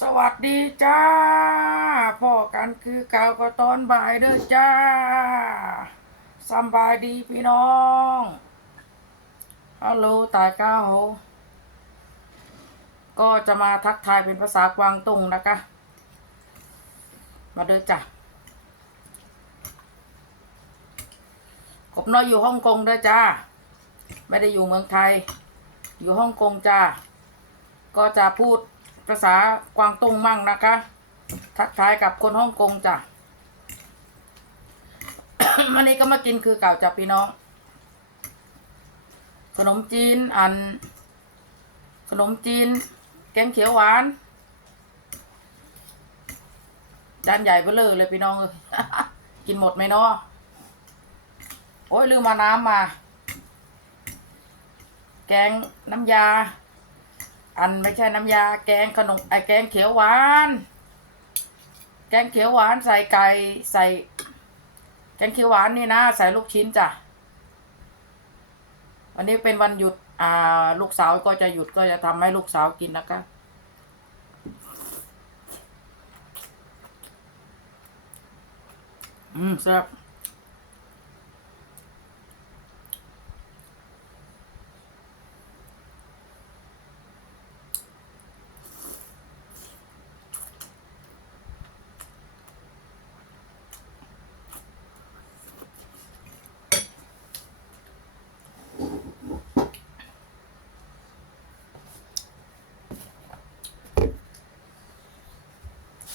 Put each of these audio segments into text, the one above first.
สวัสดีจ้าพ่อกันคือเก่าก็ตอนบ่ายเด้อจ้าสบายดีพี่น้องฮัลโหลตายก้าวก็จะมาทักทายเป็นภาษากวางตุ้งนะคะ มาเด้อจ้ะกบน้อยอยู่ฮ่องกงเด้อจ้า ไม่ได้อยู่เมืองไทย อยู่ฮ่องกงจ้า ก็จะพูด ภาษากวางตุ้งมั่งนะคะ ทักทายกับคนฮ่องกงจ้ะวันนี้ก็มากินคือเก่าจ้ะพี่น้อง ขนมจีนอัน ขนมจีน แกงเขียวหวานจานใหญ่เบ้อเลยเลยพี่น้องเอยกินหมดไหมเนาะโอ้ยลืมมาน้ำมา แกงน้ำยา อันไม่ใช่น้ำยาแกงขนมไอแกงเขียวหวาน แกงเขียวหวานใส่ไก่ใส่ แกงเขียวหวานนี่นะ ใส่ลูกชิ้นจ้ะวันนี้เป็นวันหยุด อ่า ลูกสาวก็จะหยุดก็จะทำให้ลูกสาวกินนะคะอืมแซ่บ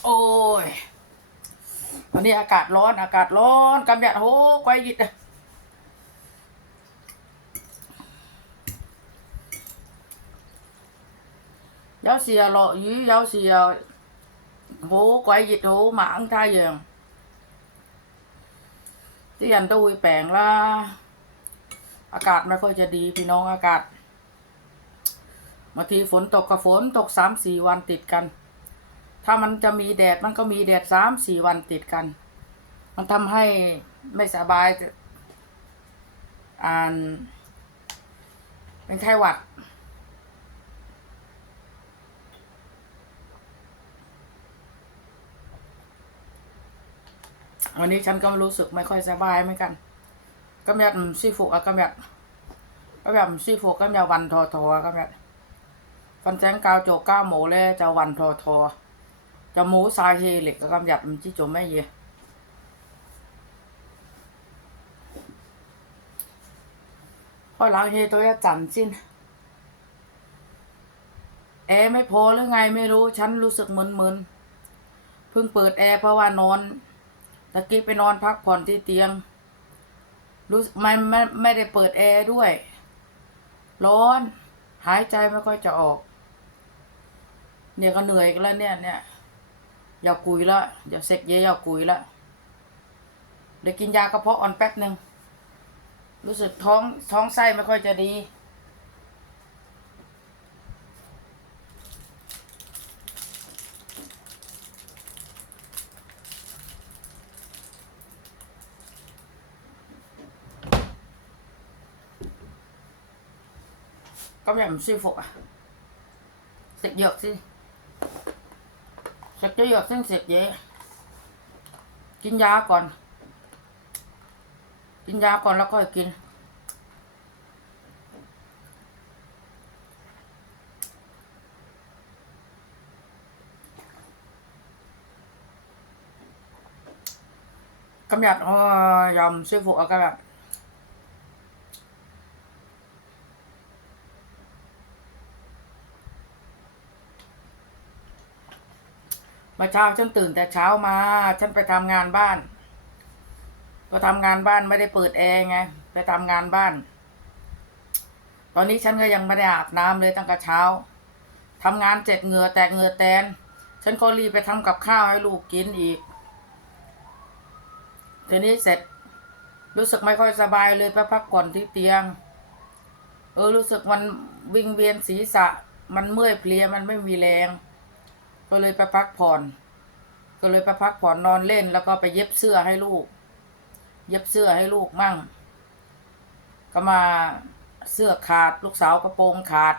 โอ้ยวันนี้อากาศร้อนอากาศร้อนกำยัดโหไกวยิดอะ giáo xìa lọ dí giáo xìa hố quay dịch hố mãng thay dường ที่ยันตู้แปลงละอากาศไม่ค่อยจะดีพี่น้องอากาศบางทีฝนตกกับฝนตกสามสี่วันติดกัน ถ้ามันจะมีแดดมันก็มีแดดสามสี่วันติดกัน มันทำให้ไม่สบายอ่านเป็นไข้หวัด วันนี้ฉันก็รู้สึกไม่ค่อยสบายเหมือนกัน ก็แบบซีฟูอะก็แบบก็แบบซีฟูก็แบบวันทอทอก็แบบฟันแจ้งกาวโจก้าหมูเลยจะวันทอทอ จะหมูซาเฮเล็กก็กำหยัดมันจิโจไม่เยพอหลังเฮตัวจะจันสิ้น แอร์ไม่พอหรือไงไม่รู้ ฉันรู้สึกมึนๆ เพิ่งเปิดแอร์เพราะว่านอนตะกี้ไปนอนพักผ่อนที่เตียง รู้สไม่ไม่ไม่ได้เปิดแอร์ด้วย ร้อน หายใจไม่ค่อยจะออก เนี่ยก็เหนื่อยกันแล้วเนี่ยเนี่ย ยากุยละอย่าเสกเยยากุยละเดี๋ยวกินยากระเพาะอ่อนแป๊บหนึ่งรู้สึกท้องท้องไส้ไม่ค่อยจะดี có vẻ mình suy phục à xịt dược จะหยอดเส้นเสียเยอะกินยาก่อน กินยาก่อนแล้วค่อยกิน cắm nhặt nó dòng sư phụ ở các bạn มื่อเช้าฉันตื่นแต่เช้ามา ฉันไปทำงานบ้าน ก็ทำงานบ้านไม่ได้เปิดแอร์ไง ไปทำงานบ้าน ตอนนี้ฉันก็ยังไม่ได้อาบน้ำเลยตั้งแต่เช้าทำงานเสร็จเหงื่อแตกเหงื่อแตน ฉันก็รีบไปทำกับข้าวให้ลูกกินอีก ทีนี้เสร็จ รู้สึกไม่ค่อยสบายเลยไปพักผ่อนที่เตียง เออรู้สึกมันวิงเวียนศีรษะ มันเมื่อยเพลียมันไม่มีแรง ก็เลยไปพักผ่อน ก็เลยไปพักผ่อนนอนเล่น แล้วก็ไปเย็บเสื้อให้ลูก เย็บเสื้อให้ลูกมั่ง ก็มาเสื้อขาดลูกสาวกระโปรงขาด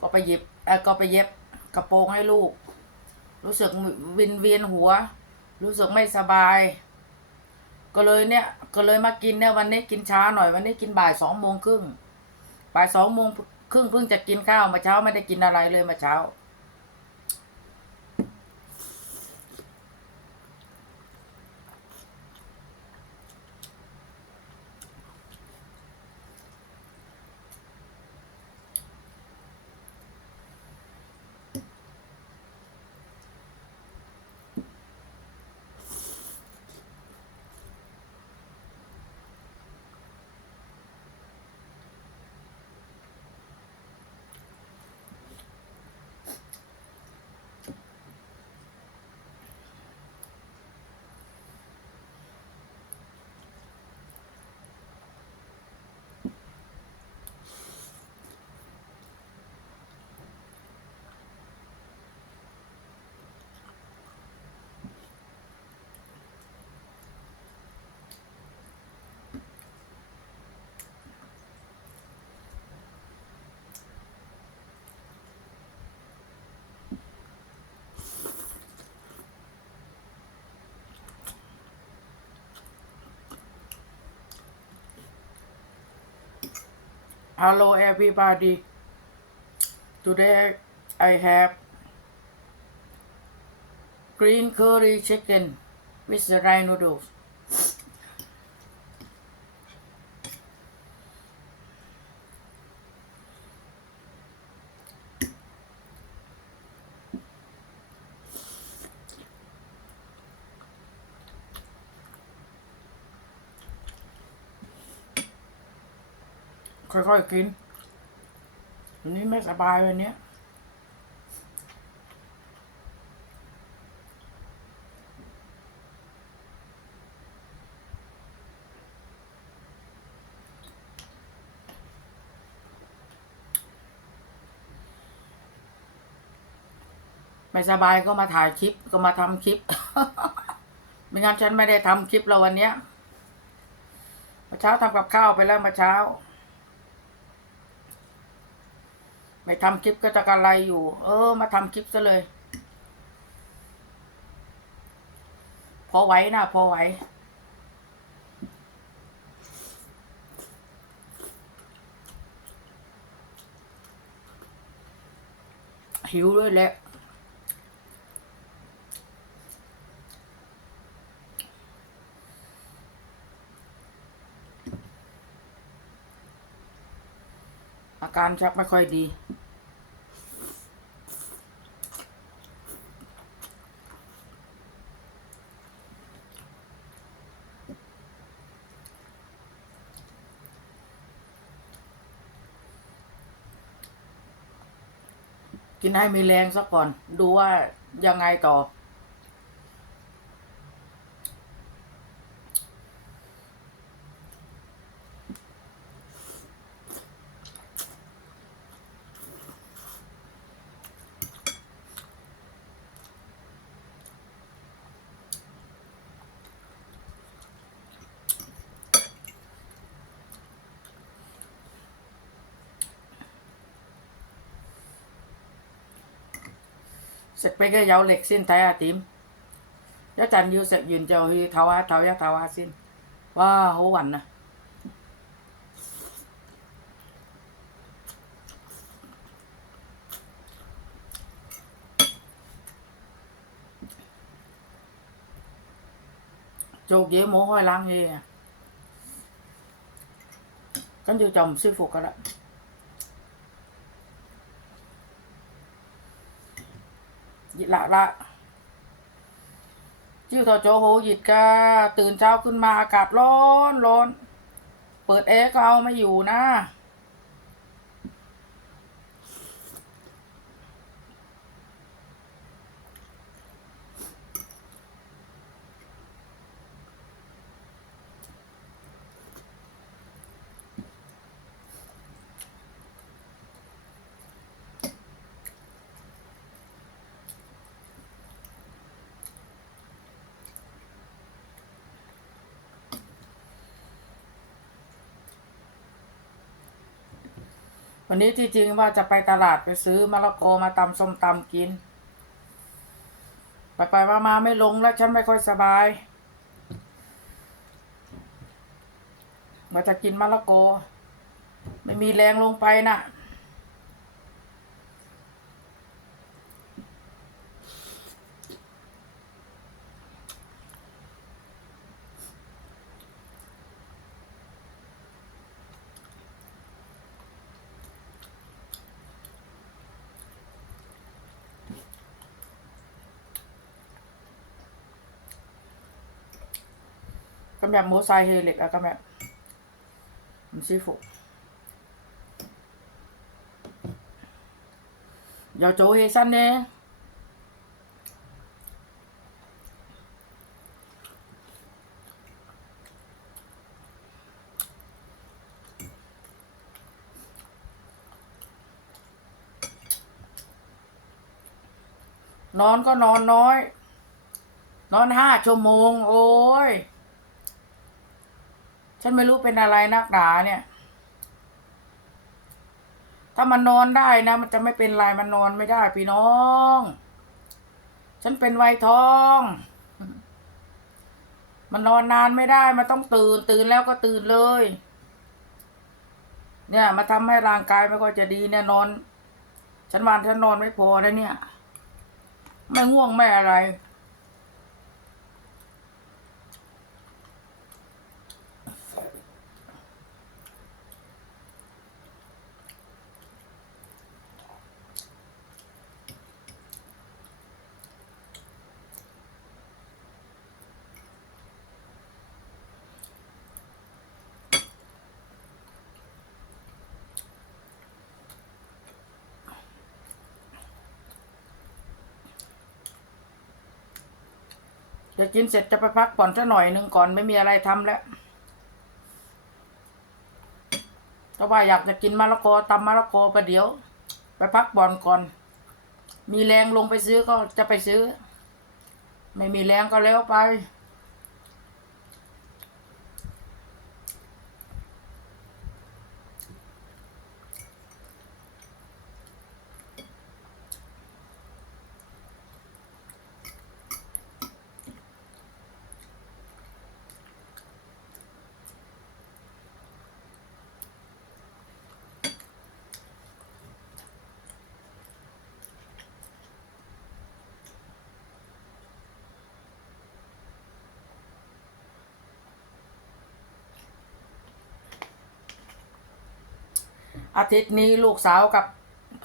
ก็ไปหยิบเออก็ไปเย็บกระโปรงให้ลูก รู้สึกวินเวียนหัว รู้สึกไม่สบาย ก็เลยเนี่ยก็เลยมากินเนี่ยวันนี้กินช้าหน่อยวันนี้กินบ่ายสองโมงครึ่งบ่ายสองโมงครึ่งเพิ่งจะกินข้าวมาเช้าไม่ได้กินอะไรเลยมาเช้า Hello everybody. Today I have green curry chicken with the rice noodles. ค่อยๆกิน วันนี้ไม่สบายวันนี้ไม่สบายก็มาถ่ายคลิปก็มาทำคลิป ไม่งั้นฉันไม่ได้ทำคลิปเราวันเนี้ยเมื่อเช้าทำกับข้าวไปแล้วเมื่อเช้า ไม่ทำคลิปก็จะกระไรอยู่ เออ มาทำคลิปซะเลย พอไหวนะพอไหวหิวด้วยแหละ อาการชักไม่ค่อยดี กินให้มีแรงซะก่อน ดูว่ายังไงต่อ Sạch bây giờ dạo lịch xin tay à tím Nhớ chẳng như sạch dùn cho huy thảo á thảo á thảo á xin Wow hố hoành nè Chỗ ghế mố hoa lang hề à Cánh vô chồng sư phụ cả đó ยิ ละละชื่อทอโจโหยิดกาตื่นเช้าขึ้นมาอากาศร้อนร้อน เปิดแอร์ก็เอาไม่อยู่นะ วันนี้ที่จริงว่าจะไปตลาดไปซื้อมะละกอมาตำส้มตำกิน ไปไปมามาไม่ลงแล้วฉันไม่ค่อยสบายมาจะกินมะละกอไม่มีแรงลงไปน่ะ 咁又冇晒气力啊！今日唔舒服，又早起身呢。นอนก็นอนน้อย นอนห้าชั่วโมง โอ้ย ฉันไม่รู้เป็นอะไรนักหนาเนี่ย ถ้ามันนอนได้นะ มันจะไม่เป็นไรมันนอนไม่ได้พี่น้อง ฉันเป็นไวยทอง มันนอนนานไม่ได้มันต้องตื่น ตื่นแล้วก็ตื่นเลย เนี่ยมาทำให้ร่างกายไม่ค่อยจะดีเนี่ยนอน ฉันวันฉันนอนไม่พอนะเนี่ย ไม่ง่วงไม่อะไร เดี๋ยวกินเสร็จจะไปพักผ่อนสักหน่อยหนึ่งก่อนไม่มีอะไรทำแล้วแต่ว่าอยากจะกินมะละกอตำมะละกอประเดี๋ยว ไปพักผ่อนก่อน มีแรงลงไปซื้อก็จะไปซื้อ ไม่มีแรงก็แล้วไป อาทิตย์นี้ลูกสาวกับ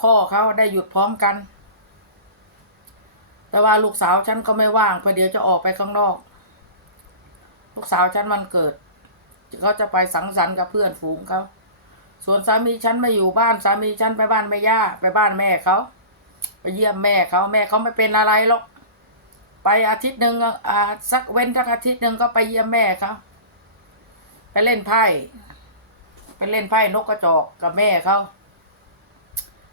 พ่อเขาได้หยุดพร้อมกัน แต่ว่าลูกสาวฉันก็ไม่ว่างเพราะเดี๋ยวจะออกไปข้างนอก ลูกสาวฉันวันเกิดเขาจะไปสังสรรค์กับเพื่อนฝูงเขาส่วนสามีฉันไม่อยู่บ้านสามีฉันไปบ้านแม่ย่าไปบ้านแม่เขาไปเยี่ยมแม่เขาแม่เขาไม่เป็นอะไรหรอกไปอาทิตย์หนึ่งอ่าสักเว้นสักอาทิตย์หนึ่งก็ไปเยี่ยมแม่เขาไปเล่นไพ่ ไปเล่นไพ่นกกระจอกกับแม่เขา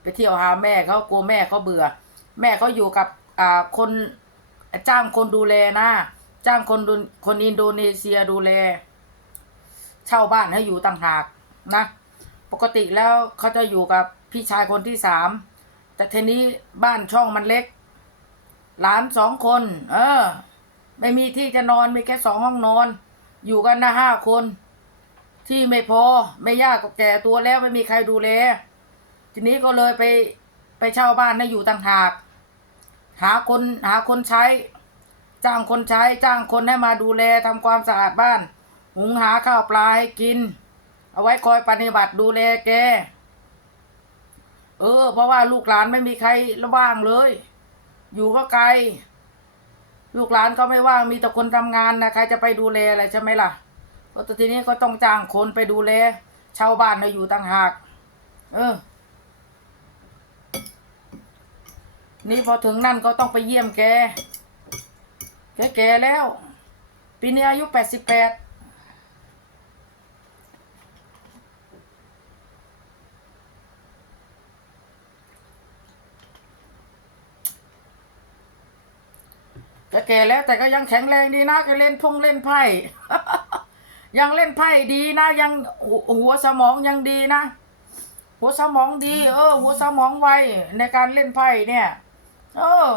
ไปเที่ยวหาแม่เขากลัวแม่เขาเบื่อ แม่เขาอยู่กับอ่าคนจ้างคนดูแลนะจ้างคนคนอินโดนีเซียดูแล เช่าบ้านให้อยู่ต่างหากนะ ปกติแล้วเขาจะอยู่กับพี่ชายคนที่สามแต่ทีนี้บ้านช่องมันเล็ก หลานสองคน เออ ไม่มีที่จะนอนมีแค่สองห้องนอน อยู่กันนะห้าคน ที่ไม่พอไม่ยากก็แก่ตัวแล้วไม่มีใครดูแล ทีนี้ก็เลยไปไปเช่าบ้านให้อยู่ต่างหาก หาคนหาคนใช้ จ้างคนใช้จ้างคนให้มาดูแลทำความสะอาดบ้าน หุงหาข้าวปลาให้กิน เอาไว้คอยปฏิบัติดูแลแกเออ เพราะว่าลูกหลานไม่มีใครระว่างเลย อยู่ก็ไกล ลูกหลานก็ไม่ว่างมีแต่คนทำงานนะใครจะไปดูแลอะไรใช่ไหมล่ะ ก็ทีนี้ก็ต้องจ้างคนไปดูแลช่าบ้านเราอยู่ต่างหาก เออ นี่พอถึงนั่นก็ต้องไปเยี่ยมแก แกแกแล้ว ปีนี้อายุแปดสิบแปดแกแกแล้วแต่ก็ยังแข็งแรงดีนะแกเล่นพงเล่นไพ่ ยังเล่นไพ่ดีนะยังหัวสมองยังดีนะ หัวสมองดี เออ หัวสมองไวในการเล่นไพ่เนี่ย เออ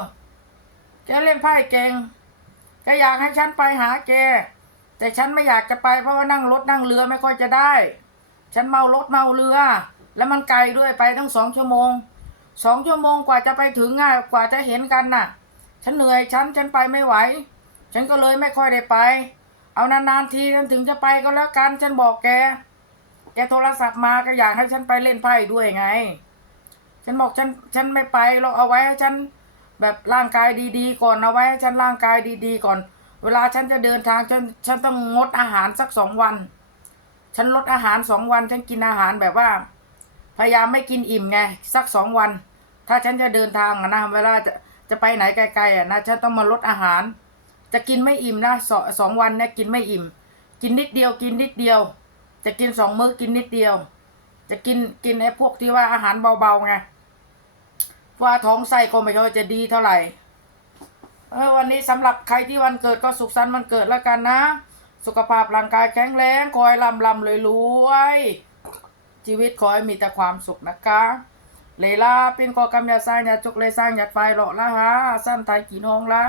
แกเล่นไพ่เก่งแกอยากให้ฉันไปหาแกแต่ฉันไม่อยากจะไปเพราะว่านั่งรถนั่งเรือไม่ค่อยจะได้ ฉันเมารถเมาเรือ แล้วมันไกลด้วยไปทั้งสองชั่วโมงสองชั่วโมงกว่าจะไปถึงอะกว่าจะเห็นกันน่ะ ฉันเหนื่อยฉันฉันไปไม่ไหว ฉันก็เลยไม่ค่อยได้ไป เอานานๆทีฉันถึงจะไปก็แล้วกันฉันบอกแก แกโทรศัพท์มาก็อยากให้ฉันไปเล่นไพ่ด้วยไง ฉันบอกฉันฉันไม่ไปหรอเอาไว้ให้ฉันแบบร่างกายดีๆ ก่อนเอาไว้ให้ฉันร่างกายดีๆ ก่อน เวลาฉันจะเดินทางฉันฉันต้องงดอาหารสักสองวัน ฉันลดอาหารสองวัน ฉันกินอาหารแบบว่า พยายามไม่กินอิ่มไง สักสองวัน ถ้าฉันจะเดินทางนะเวลาจะจะไปไหนไกลๆอะนะฉันต้องมาลดอาหาร จะกินไม่อิ่มนะสองสองวันนี่ยกินไม่อิ่ม กินนิดเดียวกินนิดเดียว จะกินสองมื้อกินนิดเดียว จะกินกินไอ้พวกที่ว่าอาหารเบาๆไงว่าท้องไส้ก็ไม่ค่อยจะดีเท่าไหร่เออวันนี้สำหรับใครที่วันเกิดก็สุขสันต์วันเกิดแล้วกันนะ สุขภาพร่างกายแข็งแรงคอยลำลำเลยรวยๆชีวิตขอให้มีแต่ความสุขนะคะเลยล่าเป็นกอกำยาสร้างยาจุกเลยสร้างยาไฟหลอละฮะสั้นไทยกี่น้องละ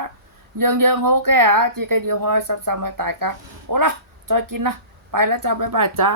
ยังยังโฮแกอะจีกันเดียวหอยซับซ้ำมาตายกันโอ้ละจอยกินนะ ไปแล้วจ้าบ๊ายบายจ้า